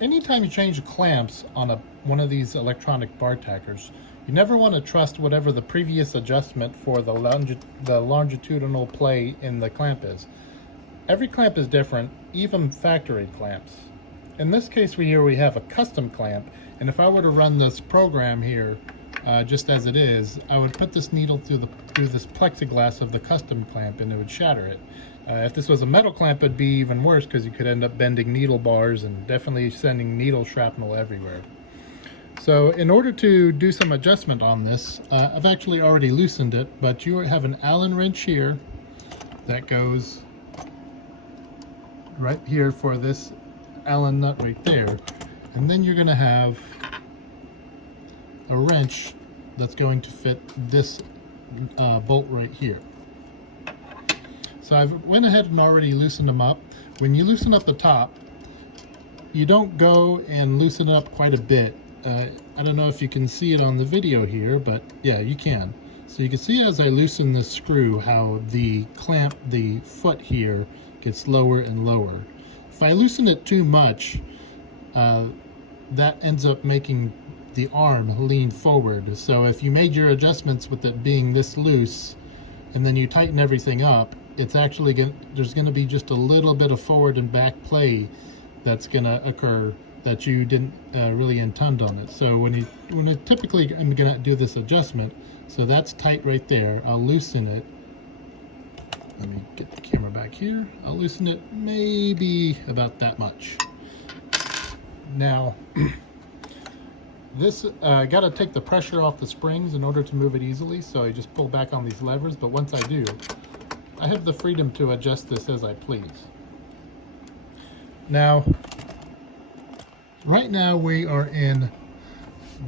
anytime you change the clamps on one of these electronic bar tackers, you never want to trust whatever the previous adjustment for the longitudinal play in the clamp is. Every clamp is different, even factory clamps. In this case we have a custom clamp, and if I were to run this program here just as it is, I would put this needle through this plexiglass of the custom clamp and it would shatter it. If this was a metal clamp, it'd be even worse because you could end up bending needle bars and definitely sending needle shrapnel everywhere. So in order to do some adjustment on this, I've actually already loosened it, but you have an Allen wrench here that goes right here for this Allen nut right there, and then you're going to have a wrench that's going to fit this bolt right here. So I've went ahead and already loosened them up. When you loosen up the top, you don't go and loosen it up quite a bit. I don't know if you can see it on the video here, but yeah, you can. So you can see as I loosen this screw how the clamp, the foot here, gets lower and lower. If I loosen it too much, that ends up making the arm lean forward. So if you made your adjustments with it being this loose and then you tighten everything up, it's actually there's going to be just a little bit of forward and back play that's going to occur that you didn't really intend on it. So when I typically I'm going to do this adjustment, so that's tight right there, I'll loosen it. Let me get the camera back here. I'll loosen it maybe about that much. Now this got to take the pressure off the springs in order to move it easily, so I just pull back on these levers, but once I do, I have the freedom to adjust this as I please. Now, right now we are in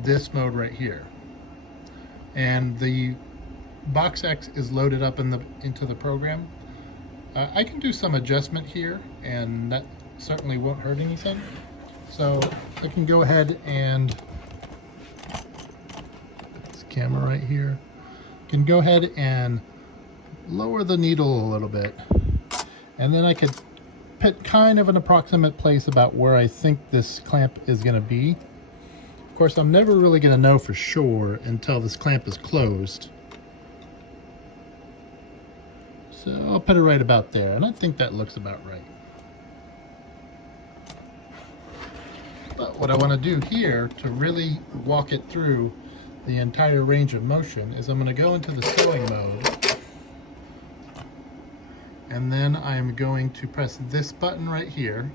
this mode right here, and the box X is loaded up into the program. I can do some adjustment here, and that certainly won't hurt anything. So I can go ahead and put this camera right here. Can go ahead and lower the needle a little bit, and then I could put kind of an approximate place about where I think this clamp is going to be. Of course, I'm never really going to know for sure until this clamp is closed. So I'll put it right about there, and I think that looks about right. But what I want to do here to really walk it through the entire range of motion is I'm going to go into the sewing mode, and then I'm going to press this button right here.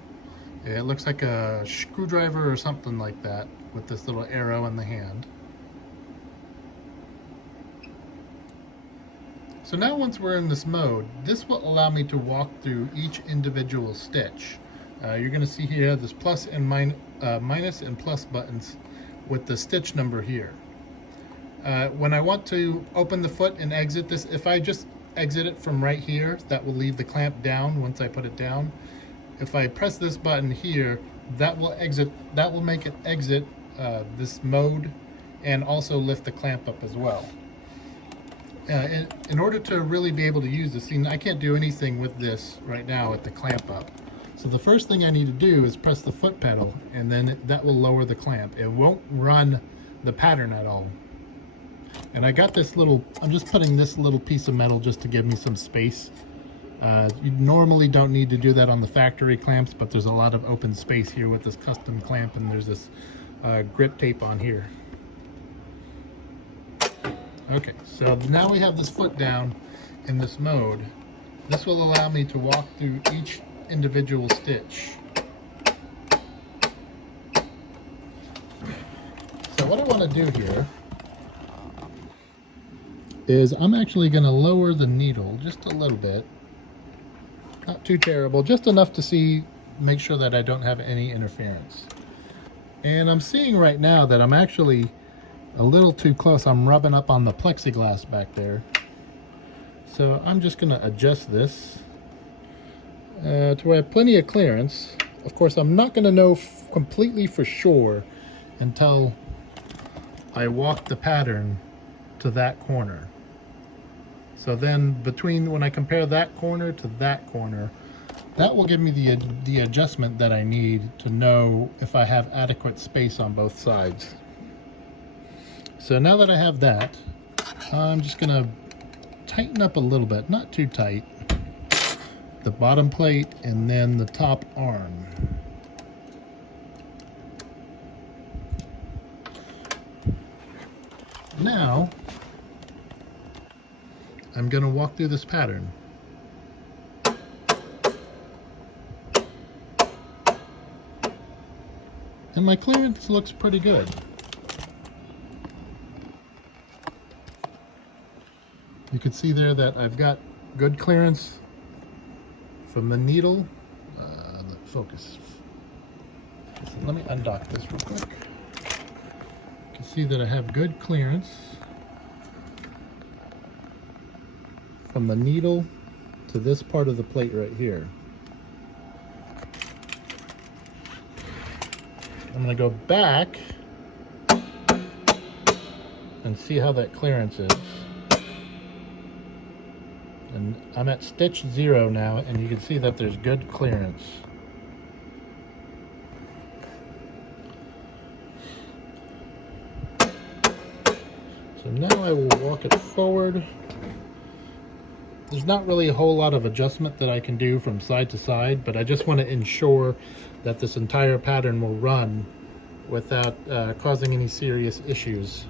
It looks like a screwdriver or something like that with this little arrow in the hand. So now once we're in this mode, this will allow me to walk through each individual stitch. You're going to see here this plus and minus and plus buttons with the stitch number here. When I want to open the foot and exit this, if I just exit it from right here, that will leave the clamp down once I put it down. If I press this button here, that will make it exit this mode and also lift the clamp up as well. In order to really be able to use this, I can't do anything with this right now with the clamp up. So the first thing I need to do is press the foot pedal, and then that will lower the clamp. It won't run the pattern at all. And I got this little, I'm just putting this little piece of metal just to give me some space. You normally don't need to do that on the factory clamps, but there's a lot of open space here with this custom clamp, and there's this grip tape on here. Okay, so now we have this foot down in this mode. This will allow me to walk through each individual stitch. So what I want to do here is I'm actually going to lower the needle just a little bit. Not too terrible, just enough to make sure that I don't have any interference. And I'm seeing right now that I'm actually a little too close. I'm rubbing up on the plexiglass back there. So I'm just going to adjust this to where I have plenty of clearance. Of course, I'm not going to know completely for sure until I walk the pattern to that corner. So then when I compare that corner to that corner, That will give me the adjustment that I need to know if I have adequate space on both sides. So now that I have that, I'm just gonna tighten up a little bit, not too tight, the bottom plate and then the top arm. Now, I'm gonna walk through this pattern. And my clearance looks pretty good. You can see there that I've got good clearance from the needle. Focus. So let me undock this real quick. You can see that I have good clearance from the needle to this part of the plate right here. I'm going to go back and see how that clearance is. And I'm at stitch 0 now, and you can see that there's good clearance. So now I will walk it forward. There's not really a whole lot of adjustment that I can do from side to side, but I just want to ensure that this entire pattern will run without causing any serious issues.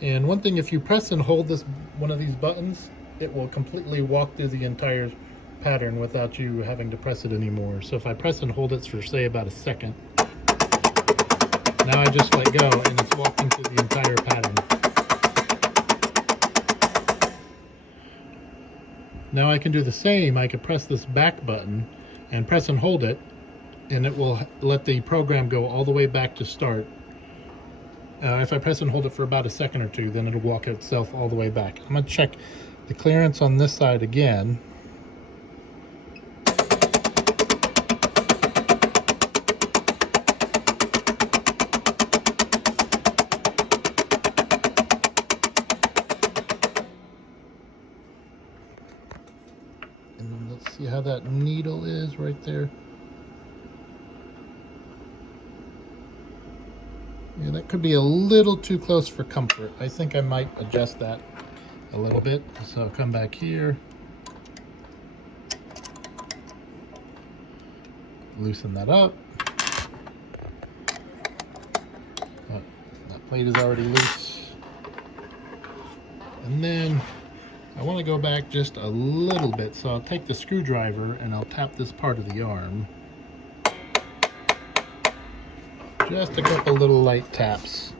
And one thing, if you press and hold one of these buttons, it will completely walk through the entire pattern without you having to press it anymore. So if I press and hold it for, say, about a second, now I just let go and it's walking through the entire pattern. Now I can do the same. I could press this back button and press and hold it, and it will let the program go all the way back to start. If I press and hold it for about a second or two, then it'll walk itself all the way back. I'm going to check the clearance on this side again. And then let's see how that needle is right there. Yeah, that could be a little too close for comfort. I think I might adjust that a little bit. So I'll come back here, loosen that up. Oh, that plate is already loose. And then I want to go back just a little bit. So I'll take the screwdriver and I'll tap this part of the arm. Just a couple little light taps.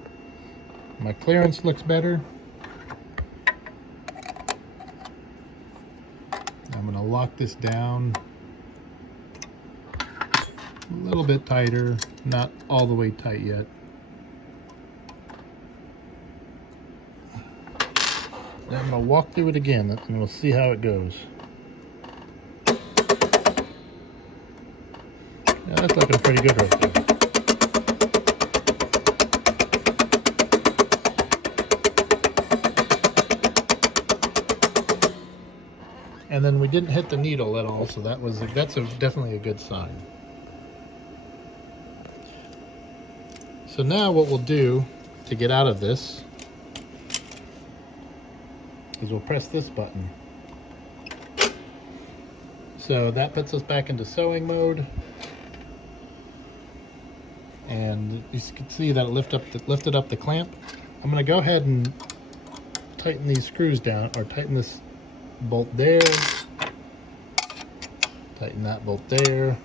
My clearance looks better. I'm going to lock this down a little bit tighter, not all the way tight yet. Now I'm going to walk through it again and we'll see how it goes. Yeah, that's looking pretty good right there. And then we didn't hit the needle at all, so that's definitely a good sign. So now what we'll do to get out of this is we'll press this button. So that puts us back into sewing mode. And you can see that it lifted up the clamp. I'm going to go ahead and tighten these screws down, or tighten this bolt there, tighten that bolt there,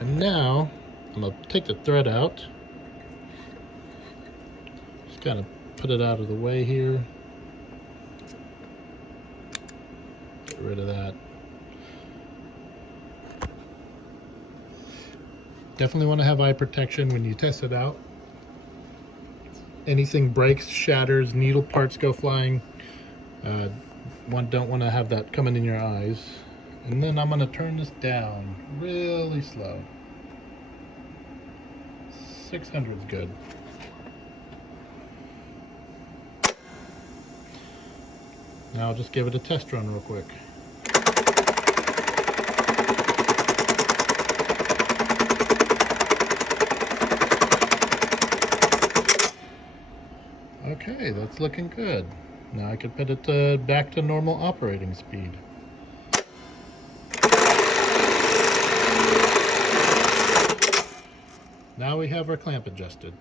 and now I'm going to take the thread out, just kind of put it out of the way here, get rid of that. Definitely want to have eye protection when you test it out. Anything breaks, shatters, needle parts go flying. Don't want to have that coming in your eyes. And then I'm going to turn this down really slow. 600 is good. Now I'll just give it a test run real quick. Okay, that's looking good. Now I can put it back to normal operating speed. Now we have our clamp adjusted.